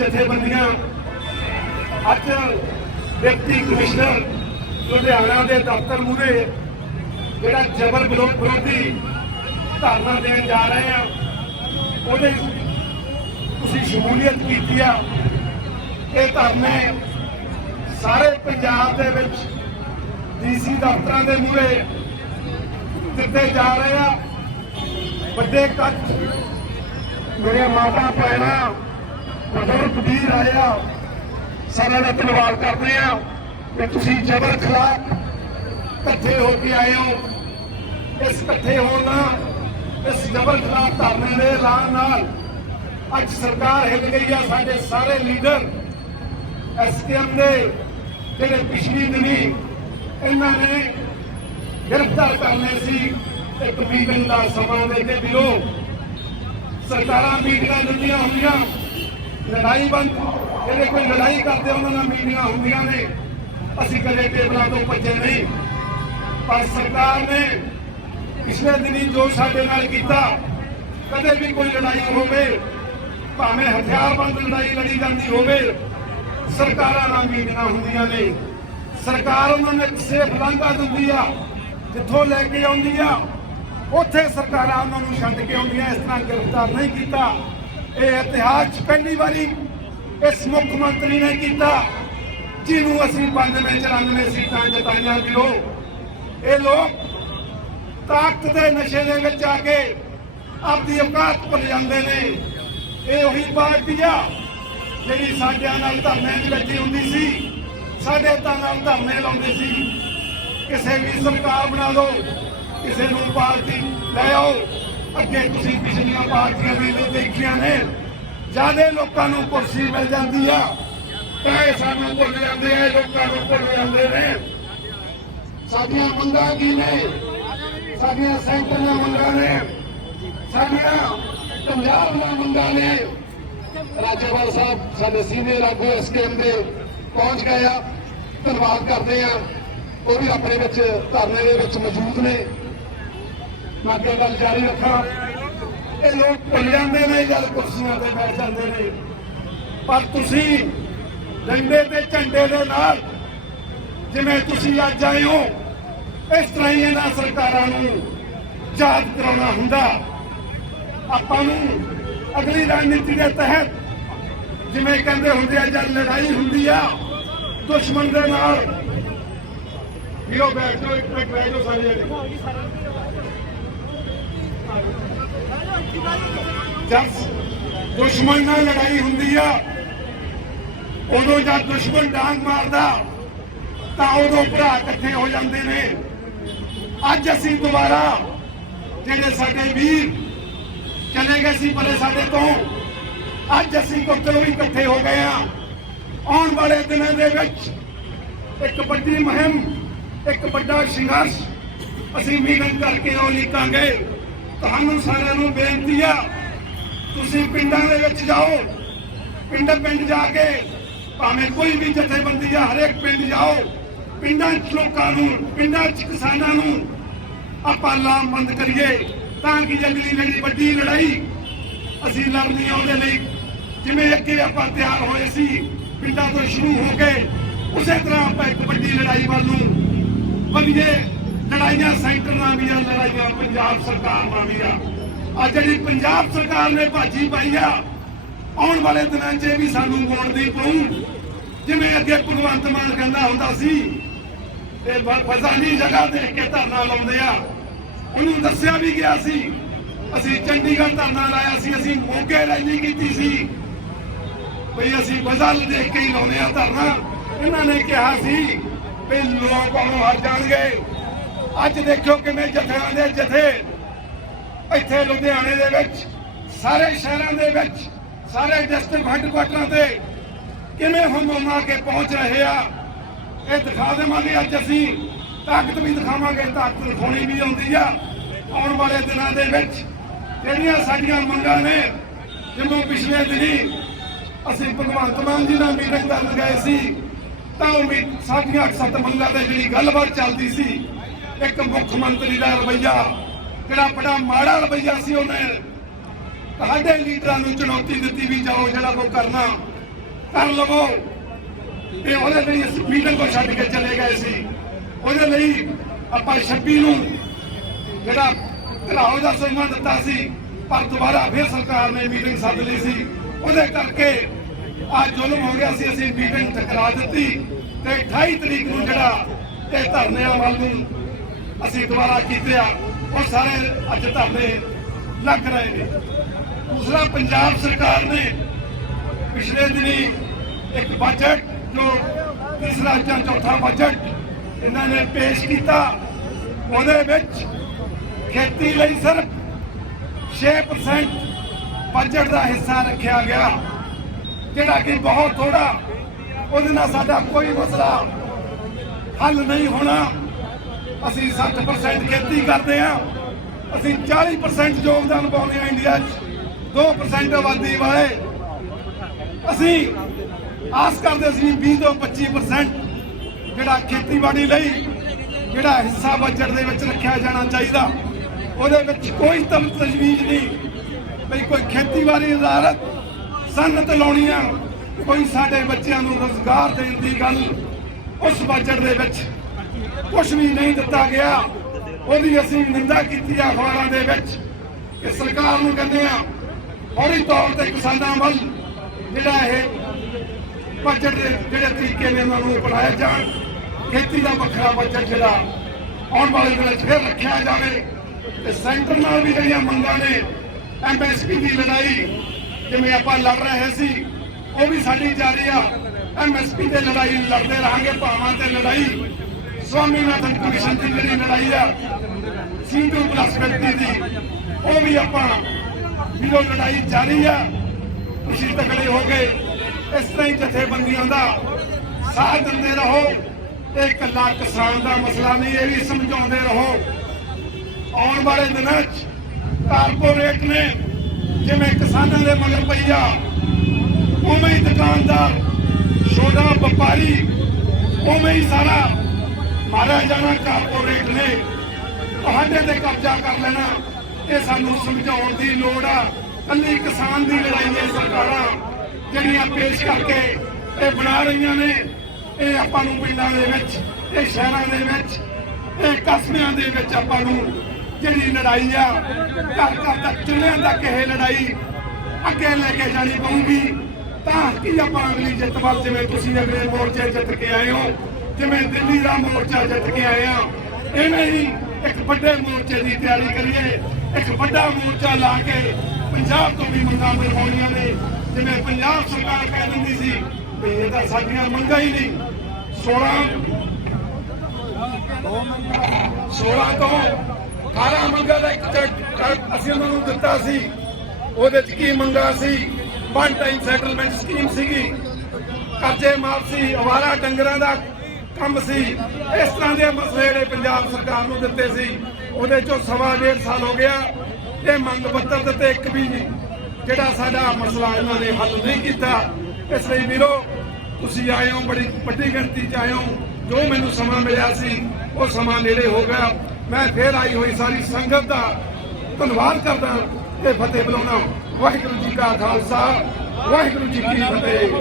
ਜਥੇਬੰਦੀਆਂ, ਅੱਜ deputy commissioner Ludhiana ਦੇ ਦਫ਼ਤਰ ਮੂਹਰੇ ਜਿਹੜਾ ਜਬਰ ਵਿਰੋਧੀ ਧਰਨਾ ਦੇਣ ਜਾ ਰਹੇ ਆ, ਉਹਦੇ ਤੁਸੀਂ ਸ਼ਮੂਲੀਅਤ ਕੀਤੀ ਆ। ਇਹ ਧਰਨੇ ਸਾਰੇ ਪੰਜਾਬ ਦੇ ਵਿੱਚ ਡੀਸੀ ਦਫ਼ਤਰਾਂ ਦੇ ਮੂਹਰੇ ਦਿੱਤੇ ਜਾ ਰਹੇ ਆ। ਵੱਡੇ ਕੱਟ ਮੇਰੇ ਮਾਤਾ ਭੈਣਾਂ ਬਜ਼ੁਰਗ ਵੀਰ ਆਇਆ ਸਾਰਿਆਂ ਦਾ ਧੰਨਵਾਦ ਕਰਦੇ ਆ ਕਿ ਤੁਸੀਂ ਜਬਰ ਖਿਲਾਫ ਇਕੱਠੇ ਹੋ ਕੇ ਆਏ ਹੋ। ਇਸ ਇਕੱਠੇ ਹੋਣ ਨਾਲ, ਇਸ ਜਬਰ ਖਿਲਾਫ ਧਰਨੇ ਦੇ ਐਲਾਨ ਨਾਲ ਅੱਜ ਸਰਕਾਰ ਹਿੱਲ ਗਈ ਆ ਸਾਡੇ ਸਾਰੇ ਲੀਡਰ। ਐਸਕੇਐਮ ਦੇ ਜਿਹੜੇ ਪਿਛਲੀ ਦਿਨੀ ਇਹਨਾਂ ਨੇ ਗ੍ਰਿਫਤਾਰ ਕਰਨੇ ਸੀ ਇੱਕ ਮੀਟਿੰਗ ਦਾ ਸਮਾਂ ਦੇ ਕੇ ਦਿਲੋਂ। ਸਰਕਾਰਾਂ ਮੀਟਿੰਗਾਂ ਦਿੰਦੀਆਂ ਹੁੰਦੀਆਂ। ਲੜਾਈ ਬੰਦ ਜਿਹੜੇ ਕੋਈ ਲੜਾਈ ਕਰਦੇ, ਉਹਨਾਂ ਨਾਲ ਮੀਟਿੰਗਾਂ ਹੁੰਦੀਆਂ ਨੇ। ਅਸੀਂ ਕਦੇ ਟੇਬਲਾਂ ਤੋਂ ਭੱਜੇ ਨਹੀਂ। ਪਰ ਸਰਕਾਰ ਨੇ ਪਿਛਲੇ ਦਿਨੀ ਜੋ ਸਾਡੇ ਨਾਲ ਕੀਤਾ, ਕਦੇ ਵੀ ਕੋਈ ਲੜਾਈ ਹੋਵੇ, ਭਾਵੇਂ ਹਥਿਆਰਬੰਦ ਲੜਾਈ ਲੜੀ ਜਾਂਦੀ ਹੋਵੇ, ਸਰਕਾਰਾਂ ਨਾਲ ਮੀਟਿੰਗਾਂ ਹੁੰਦੀਆਂ ਨੇ। ਸਰਕਾਰ ਉਹਨਾਂ ਨੂੰ ਸੇਫ ਲਾਂਘਾ ਦਿੰਦੀ ਆ, ਜਿੱਥੋਂ ਲੈ ਕੇ ਆਉਂਦੀ ਆ, ਉੱਥੇ ਸਰਕਾਰਾਂ ਉਹਨਾਂ ਨੂੰ ਛੱਡ ਕੇ ਆਉਂਦੀਆਂ, ਇਸ ਤਰ੍ਹਾਂ ਗ੍ਰਿਫਤਾਰ ਨਹੀਂ ਕੀਤਾ। ਇਹ ਇਤਿਹਾਸ ਪਹਿਲੀ ਵਾਰੀ ਇਸ ਮੁੱਖ ਮੰਤਰੀ ਨੇ ਕੀਤਾ, ਜਿਹਨੂੰ ਅਸੀਂ 95 94 ਸੀਟਾਂ ਜਿਤਾਈਆਂ ਦਿਓ ਇਹ ਲੋਕ ਤਾਕਤ ਦੇ ਨਸ਼ੇ ਦੇ ਵਿੱਚ ਆ ਕੇ ਆਪਦੀ ਔਕਾਤ ਭੁੱਲ ਜਾਂਦੇ ਨੇ। ਇਹ ਉਹੀ ਪਾਰਟੀ ਆ ਜਿਹੜੀ ਸਾਡਿਆਂ ਨਾਲ ਧਰਨੇ 'ਚ ਬੈਠੀ ਹੁੰਦੀ ਸੀ, ਸਾਡੇ ਤਾਂ ਨਾਲ ਧਰਨੇ ਲਾਉਂਦੇ ਸੀ। ਕਿਸੇ ਵੀ ਸਰਕਾਰ ਬਣਾ ਲਓ, ਕਿਸੇ ਨੂੰ ਪਾਰਟੀ ਲੈ ਆਓ। ਅੱਗੇ ਤੁਸੀਂ ਪਿਛਲੀਆਂ ਪਾਰਟੀਆਂ ਵੀ ਦੇਖੀਆਂ ਨੇ। ਜਿਆਦੇ ਲੋਕਾਂ ਨੂੰ ਕੁਰਸੀ ਮਿਲ ਜਾਂਦੀ ਆ। ਤੇ ਸਾਨੂੰ ਭੁੱਲ ਜਾਂਦੇ ਆ ਲੋਕਾਂ ਨੂੰ ਭੁੱਲ ਜਾਂਦੇ ਨੇ। ਸਾਡੀਆਂ ਮੰਗਾਂ ਕੀ ਨੇ? ਸਾਡੀਆਂ ਸੈਂਟਰ ਮੰਗਾਂ ਨੇ। ਸਾਡੀਆਂ ਪੰਜਾਬ ਦੀਆਂ ਮੰਗਾਂ ਨੇ। ਰਾਜੇਵਾਲ ਸਾਹਿਬ, ਸਾਡੇ ਸੀਨੀਅਰ ਆਗੂ ਐਸਕੇਐਮ ਦੇ ਪਹੁੰਚ ਗਏ ਆ। ਧੰਨਵਾਦ ਕਰਦੇ ਆ। ਉਹ ਵੀ ਆਪਣੇ ਵਿੱਚ ਧਰਨੇ ਦੇ ਵਿੱਚ ਮੌਜੂਦ ਨੇ। ਮੈਂ ਅੱਗੇ ਗੱਲ ਜਾਰੀ ਰੱਖਾਂ। ਇਹ ਲੋਕ ਭੁੱਲ ਜਾਂਦੇ ਨੇ ਗੱਲ ਕੁਰਸੀਆਂ ਤੇ ਬੈਠ ਜਾਂਦੇ ਨੇ। ਪਰ ਤੁਸੀਂ ਡੰਡੇ ਤੇ ਝੰਡੇ ਦੇ ਨਾਲ ਜਿਵੇਂ ਤੁਸੀਂ ਅੱਜ ਆਏ ਹੋ, ਇਸ ਤਰ੍ਹਾਂ ਹੀ ਇਹਨਾਂ ਸਰਕਾਰਾਂ ਨੂੰ ਯਾਦ ਕਰਾਉਣਾ ਹੁੰਦਾ। ਆਪਾਂ ਨੂੰ ਅਗਲੀ ਰਣਨੀਤੀ ਦੇ ਤਹਿਤ ਜਿਵੇਂ ਕਹਿੰਦੇ ਹੁੰਦੇ ਆ, ਜਦ ਲੜਾਈ ਹੁੰਦੀ ਆ, ਦੁਸ਼ਮਣ ਦੇ ਨਾਲ। ਵੀਰੋ, ਬੈਠ ਜਾਓ, ਇੱਕ ਮਿੰਟ ਬੈਠ ਜਾਓ ਸਾਰੇ ਜਣੇ ਜਦ ਦੁਸ਼ਮਣ ਨਾਲ ਲੜਾਈ ਹੁੰਦੀ ਆ, ਉਦੋਂ ਜਦ ਦੁਸ਼ਮਣ ਡਾਂਗ ਮਾਰਦਾ, ਤਾਂ ਉਦੋਂ ਭਰਾ ਇਕੱਠੇ ਹੋ ਜਾਂਦੇ ਨੇ। ਅੱਜ ਅਸੀਂ ਦੁਬਾਰਾ ਜਿਹੜੇ ਸਾਡੇ ਵੀਰ ਚਲੇ ਗਏ ਸੀ ਪਹਿਲੇ ਸਾਡੇ ਤੋਂ, ਅੱਜ ਅਸੀਂ ਕੋਟਲੋਂ ਵੀ ਇਕੱਠੇ ਹੋ ਗਏ ਆ ਆਉਣ ਵਾਲੇ ਦਿਨਾਂ ਦੇ ਵਿੱਚ ਇੱਕ ਵੱਡੀ ਮੁਹਿੰਮ, ਇੱਕ ਵੱਡਾ ਸੰਘਰਸ਼ ਅਸੀਂ ਮੀਟਿੰਗ ਕਰਕੇ ਉਹ ਲਿਖਾਂਗੇ। ਤੁਹਾਨੂੰ ਸਾਰਿਆਂ ਨੂੰ ਬੇਨਤੀ ਆ, ਤੁਸੀਂ ਪਿੰਡਾਂ ਦੇ ਵਿੱਚ ਜਾਓ, ਪਿੰਡ ਪਿੰਡ ਜਾ ਕੇ ਭਾਵੇਂ ਕੋਈ ਵੀ ਜਥੇਬੰਦੀ ਆ ਹਰੇਕ ਪਿੰਡ ਜਾਓ, ਪਿੰਡਾਂ 'ਚ ਲੋਕਾਂ ਨੂੰ, ਪਿੰਡਾਂ 'ਚ ਕਿਸਾਨਾਂ ਨੂੰ ਆਪਾਂ ਲਾਮਬੰਦ ਕਰੀਏ ਤਾਂ ਕਿ ਅਗਲੀ ਲੜੀ, ਵੱਡੀ ਲੜਾਈ ਅਸੀਂ ਲੜਨੀ ਆ ਉਹਦੇ ਲਈ। ਜਿਵੇਂ ਅੱਗੇ ਆਪਾਂ ਤਿਆਰ ਹੋਏ ਸੀ, ਪਿੰਡਾਂ ਤੋਂ ਸ਼ੁਰੂ ਹੋ ਕੇ ਉਸੇ ਤਰ੍ਹਾਂ ਆਪਾਂ ਇੱਕ ਵੱਡੀ ਲੜਾਈ ਵੱਲ ਨੂੰ ਵਧੀਆ ਲੜਾਈਆਂ ਸੈਂਟਰ ਨਾਲ ਵੀ ਆ ਲੜਾਈਆਂ ਪੰਜਾਬ ਸਰਕਾਰ ਨਾਲ ਵੀ ਆ। ਆ ਜਿਹੜੀ ਪੰਜਾਬ ਸਰਕਾਰ ਨੇ ਭਾਜੀ ਪਾਈ ਆ, ਆਉਣ ਵਾਲੇ ਦਿਨਾਂ 'ਚ ਵੀ ਸਾਨੂੰ ਮੋੜ ਦੀ ਪਊ। ਜਿਵੇਂ ਅੱਗੇ ਭਗਵੰਤ ਮਾਨ ਕਹਿੰਦਾ ਹੁੰਦਾ ਸੀ, ਇਹ ਫਜ਼ਾਨੀ ਜਗ੍ਹਾ ਦੇ ਕੇ ਧਰਨਾ ਲਾਉਂਦੇ ਆ। ਉਹਨੂੰ ਦੱਸਿਆ ਵੀ ਗਿਆ ਸੀ, ਅਸੀਂ ਚੰਡੀਗੜ੍ਹ ਧਰਨਾ ਲਾਇਆ ਸੀ, ਅਸੀਂ ਮੋਗੇ ਰੈਲੀ ਕੀਤੀ ਸੀ। ਵੀ ਅਸੀਂ ਬਜ਼ਲ ਦੇਖ ਕੇ ਹੀ ਲਾਉਨੇ ਆ ਧਰਨਾ। ਇਹਨਾਂ ਨੇ ਕਿਹਾ ਸੀ ਵੀ ਲੋਕ ਆਉਣ ਹਟ ਜਾਣਗੇ। ਅੱਜ ਦੇਖੋ ਕਿਵੇਂ ਜਥਿਆਂ ਦੇ ਜਥੇ। ਇੱਥੇ ਲੁਧਿਆਣੇ ਦੇ ਵਿੱਚ, ਸਾਰੇ ਸ਼ਹਿਰਾਂ ਦੇ ਵਿੱਚ, ਸਾਰੇ ਡਿਸਟ੍ਰਿਕਟ ਹੈੱਡਕੁਆਟਰਾਂ ਤੇ ਕਿਵੇਂ ਹਮਮਾ ਕੇ ਪਹੁੰਚ ਰਹੇ ਆ, ਇਹ ਦਿਖਾ ਦੇਵਾਂਗੇ ਅੱਜ ਅਸੀਂ। ਤਾਕਤ ਵੀ ਦਿਖਾਵਾਂਗੇ, ਤਾਕਤ ਦਿਖਾਉਣੀ ਵੀ ਆਉਂਦੀ ਆ। ਆਉਣ ਵਾਲੇ ਦਿਨਾਂ ਦੇ ਵਿੱਚ ਜਿਹੜੀਆਂ ਸਾਡੀਆਂ ਮੰਗਾਂ ਨੇ ਜਿਵੇਂ ਪਿਛਲੇ ਦਿਨੀ ਅਸੀਂ ਭਗਵੰਤ ਮਾਨ ਜੀ ਨਾਲ ਮੀਟਿੰਗ ਕਰਨ ਗਏ ਸੀ, ਤਾਂ ਉਹ ਵੀ ਸਾਡੀਆਂ ਸੱਤ ਮੰਗਾਂ ਤੇ ਜਿਹੜੀ ਗੱਲਬਾਤ ਚੱਲਦੀ ਸੀ ਇੱਕ ਮੁੱਖ ਮੰਤਰੀ ਦਾ ਰਵਈਆ, ਜਿਹੜਾ ਬੜਾ ਮਾੜਾ ਰਵਈਆ ਸੀ ਉਹਨੇ, ਤੁਹਾਡੇ ਲੀਡਰਾਂ ਨੂੰ ਚੁਣੌਤੀ ਦਿੱਤੀ ਵੀ ਜਾਓ, ਜਿਹੜਾ ਕੋ ਕਰਨਾ, ਕਰ ਲਵੋ। ਤੇ ਉਹਦੇ ਲਈ ਅਸੀਂ ਮੀਟਿੰਗ ਕੋ ਛੱਡ ਕੇ ਚਲੇ ਗਏ ਸੀ। ਉਹਦੇ ਲਈ ਆਪਾਂ 26 ਨੂੰ ਜਿਹੜਾ ਘਰਾਓ ਦਾ ਸਨਮਾਨ ਦਿੱਤਾ ਸੀ, ਪਰ ਦੁਬਾਰਾ ਫਿਰ ਸਰਕਾਰ ਨੇ ਮੀਟਿੰਗ ਸੱਦ ਲਈ ਸੀ। ਉਹਦੇ ਕਰਕੇ ਅੱਜ ਜ਼ੁਲਮ ਹੋ ਗਿਆ ਸੀ, ਅਸੀਂ ਮੀਟਿੰਗ ਟਕਰਾ ਦਿੱਤੀ। ਤੇ 28 ਤਰੀਕ ਨੂੰ ਜਿਹੜਾ ਇਹ ਧਰਨਿਆਂ ਵੱਲ ਨੂੰ ਅਸੀਂ ਦੁਬਾਰਾ ਕੀਤੇ ਆ ਉਹ ਸਾਰੇ ਅੱਜ ਧਰਨੇ ਲੱਗ ਰਹੇ ਨੇ। ਦੂਸਰਾ, ਪੰਜਾਬ ਸਰਕਾਰ ਨੇ ਪਿਛਲੇ ਦਿਨੀ ਇੱਕ ਬਜਟ ਜੋ ਤੀਸਰਾ ਜਾਂ ਚੌਥਾ ਬਜਟ ਇਹਨਾਂ ਨੇ ਪੇਸ਼ ਕੀਤਾ, ਉਹਦੇ ਵਿੱਚ ਖੇਤੀ ਲਈ ਸਿਰਫ 6% ਬਜਟ ਦਾ ਹਿੱਸਾ ਰੱਖਿਆ ਗਿਆ, ਜਿਹੜਾ ਕਿ ਬਹੁਤ ਥੋੜਾ ਉਹਦੇ ਨਾਲ ਸਾਡਾ ਕੋਈ ਮਸਲਾ ਹੱਲ ਨਹੀਂ ਹੋਣਾ। ਅਸੀਂ 60% ਖੇਤੀ ਕਰਦੇ ਹਾਂ। ਅਸੀਂ 40% ਯੋਗਦਾਨ ਪਾਉਂਦੇ ਹਾਂ ਇੰਡੀਆ 'ਚ। 2% ਆਬਾਦੀ ਵਾਲੇ। ਅਸੀਂ ਆਸ ਕਰਦੇ ਸੀ 20 ਤੋਂ 25% ਜਿਹੜਾ ਖੇਤੀਬਾੜੀ ਲਈ ਜਿਹੜਾ ਹਿੱਸਾ ਬਜਟ ਦੇ ਵਿੱਚ ਰੱਖਿਆ ਜਾਣਾ ਚਾਹੀਦਾ। ਉਹਦੇ ਵਿੱਚ ਕੋਈ ਤਮ ਤਜਵੀਜ਼ ਨਹੀਂ। ਬਈ ਕੋਈ ਖੇਤੀਬਾੜੀ ਅਦਾਲਤ ਸਨਤ ਆ। ਕੋਈ ਸਾਡੇ ਬੱਚਿਆਂ ਨੂੰ ਰੋਜ਼ਗਾਰ ਦੇਣ ਦੀ ਗੱਲ। ਉਸ ਬਜਟ ਦੇ ਵਿੱਚ ਕੁਝ ਵੀ ਨਹੀਂ ਦਿੱਤਾ ਗਿਆ। ਉਹਦੀ ਅਸੀਂ ਨਿੰਦਾ ਕੀਤੀ ਆ ਅਖਬਾਰਾਂ ਦੇ ਵਿੱਚ ਕਿ ਸਰਕਾਰ ਨੂੰ ਕਹਿੰਦੇ ਆ ਫੌਰੀ ਤੌਰ ਤੇ ਕਿਸਾਨਾਂ ਵੱਲ ਜਿਹੜਾ ਇਹ ਬਜਟ ਦੇ ਜਿਹੜੇ ਤਰੀਕੇ ਨੇ ਉਹਨਾਂ ਨੂੰ ਅਪਣਾਇਆ ਜਾਣ, ਖੇਤੀ ਦਾ ਵੱਖਰਾ ਬਜਟ ਜਿਹੜਾ ਆਉਣ ਵਾਲੇ ਦਿਨਾਂ 'ਚ ਫਿਰ ਰੱਖਿਆ ਜਾਵੇ। ਤੇ ਸੈਂਟਰ ਨਾਲ ਵੀ ਜਿਹੜੀਆਂ ਮੰਗਾਂ ਨੇ ਐਮਐਸਪੀ ਦੀ ਲੜਾਈ, ਜਿਵੇਂ ਆਪਾਂ ਲੜ ਰਹੇ ਸੀ, ਉਹ ਵੀ ਸਾਡੀ ਜਾਰੀ ਆ। ਐਮਐਸਪੀ ਤੇ ਲੜਾਈ ਲੜਦੇ ਰਹਾਂਗੇ, ਭਾਵਾਂ ਤੇ ਲੜਾਈ। ਸਵਾਮੀਨਾਥਨ ਕਮਿਸ਼ਨ ਦੀ ਜਿਹੜੀ ਲੜਾਈ ਆ ਸਿੰਧੂ ਪਲਸ ਵਿਅਕਤੀ ਦੀ, ਉਹ ਵੀ ਆਪਾਂ ਵੀ ਲੜਾਈ ਜਾਰੀ ਆ, ਤੁਸੀਂ ਤਕੜੇ ਹੋ ਗਏ ਇਸ ਤਰ੍ਹਾਂ ਹੀ ਜਥੇਬੰਦੀਆਂ ਦਾ ਸਾਥ ਦਿੰਦੇ ਰਹੋ। ਇਹ ਇਕੱਲਾ ਕਿਸਾਨ ਦਾ ਮਸਲਾ ਨਹੀਂ, ਇਹ ਵੀ ਸਮਝਾਉਂਦੇ ਰਹੋ। ਆਉਣ ਵਾਲੇ ਦਿਨਾਂ 'ਚ ਕਾਰਪੋਰੇਟ ਨੇ ਜਿਵੇਂ ਕਿਸਾਨਾਂ ਦੇ ਮਗਰ ਪਈ ਆ, ਉਵੇਂ ਹੀ ਦੁਕਾਨਦਾਰ ਛੋਟਾ ਵਪਾਰੀ, ਉਵੇਂ ਹੀ ਸਾਰਾ ਮਾਰਿਆ ਜਾਣਾ ਕਾਰਪੋਰੇਟ ਨੇ। ਤੁਹਾਡੇ ਤੇ ਕਬਜ਼ਾ ਕਰ ਲੈਣਾ। ਇਹ ਸਾਨੂੰ ਸਮਝਾਉਣ ਦੀ ਲੋੜ ਆ। ਕੱਲੀ ਕਿਸਾਨ ਦੀ ਲੜਾਈ ਹੈ ਸਰਕਾਰਾਂ ਜਿਹੜੀਆਂ ਪੇਸ਼ ਕਰਕੇ ਇਹ ਬਣਾ ਰਹੀਆਂ ਨੇ, ਇਹ ਆਪਾਂ ਨੂੰ ਪਿੰਡਾਂ ਦੇ ਵਿੱਚ, ਇਹ ਸ਼ਹਿਰਾਂ ਦੇ ਵਿੱਚ, ਇਹ ਕਸਬਿਆਂ ਦੇ ਵਿੱਚ ਆਪਾਂ ਨੂੰ ਜਿਹੜੀ ਲੜਾਈ ਆ, ਘਰ ਘਰ ਤੱਕ, ਚੁੱਲ੍ਹਿਆਂ ਤੱਕ ਇਹ ਲੜਾਈ ਅੱਗੇ ਲੈ ਕੇ ਜਾਣੀ ਪਊਗੀ। ਤਾਂ ਕਿ ਆਪਾਂ ਅਗਲੀ ਜਿੱਤ ਵੱਲ, ਜਿਵੇਂ ਤੁਸੀਂ ਅਗਲੇ ਮੋਰਚੇ ਜਿੱਤ ਕੇ ਆਏ ਹੋ ਜਿਵੇਂ ਦਿੱਲੀ ਦਾ ਮੋਰਚਾ ਜਿੱਤ ਕੇ ਆਏ ਆ ਐਵੇਂ ਹੀ ਇੱਕ ਵੱਡੇ ਮੋਰਚੇ ਦੀ ਤਿਆਰੀ ਕਰੀਏ, ਇੱਕ ਵੱਡਾ ਮੋਰਚਾ ਲਾ ਕੇ ਪੰਜਾਬ ਤੋਂ ਵੀ ਮੰਗਾਂ ਮਿਲਵਾਉਣੀਆਂ ਨੇ। ਜਿਵੇਂ ਪੰਜਾਬ ਸਰਕਾਰ ਕਹਿ ਦਿੰਦੀ ਸੀ ਵੀ ਇਹ ਤਾਂ ਸਾਡੀਆਂ ਮੰਗਾਂ ਹੀ ਨਹੀਂ। 16 16 ਤੋਂ 18 ਮੰਗਾਂ ਦਾ ਇੱਕ ਅਸੀਂ ਉਹਨਾਂ ਨੂੰ ਦਿੱਤਾ ਸੀ। ਉਹਦੇ ਚ ਕੀ ਮੰਗਾ ਸੀ? ਵਨ ਟਾਈਮ ਸੈਟਲਮੈਂਟ ਸਕੀਮ ਸੀਗੀ। ਕਰਜ਼ੇ ਮਾਫ ਸੀ, ਅਵਾਰਾ ਡੰਗਰਾਂ ਦਾ ਕੰਮ ਸੀ। ਇਸ ਤਰ੍ਹਾਂ ਦੇ ਮਸਲੇ ਜਿਹੜੇ ਪੰਜਾਬ ਸਰਕਾਰ ਨੂੰ ਦਿੱਤੇ ਸੀ, ਉਹਦੇ ਚੋਂ ਸਵਾ ਡੇਢ ਸਾਲ ਹੋ ਗਿਆ। ਇਹ ਮੰਗ ਪੱਤਰ ਦਿੱਤੇ ਇੱਕ ਵੀ ਨਹੀਂ ਜਿਹੜਾ ਸਾਡਾ ਮਸਲਾ ਇਹਨਾਂ ਨੇ ਹੱਲ ਨਹੀਂ ਕੀਤਾ। ਇਸ ਲਈ ਵੀਰੋ, ਤੁਸੀਂ ਆਏ ਹੋ, ਬੜੀ ਵੱਡੀ ਗਿਣਤੀ ਚ ਆਏ ਹੋ। ਜੋ ਮੈਨੂੰ ਸਮਾਂ ਮਿਲਿਆ ਸੀ, ਉਹ ਸਮਾਂ ਨੇੜੇ ਹੋ ਗਿਆ। ਮੈਂ ਫੇਰ ਆਈ ਹੋਈ ਸਾਰੀ ਸੰਗਤ ਦਾ ਧੰਨਵਾਦ ਕਰਦਾ ਤੇ ਫਤਿਹ ਬੁਲਾਉਣਾ ਵਾਹਿਗੁਰੂ ਜੀ ਕਾ ਖਾਲਸਾ, ਵਾਹਿਗੁਰੂ ਜੀ ਕੀ ਫਤਿਹ।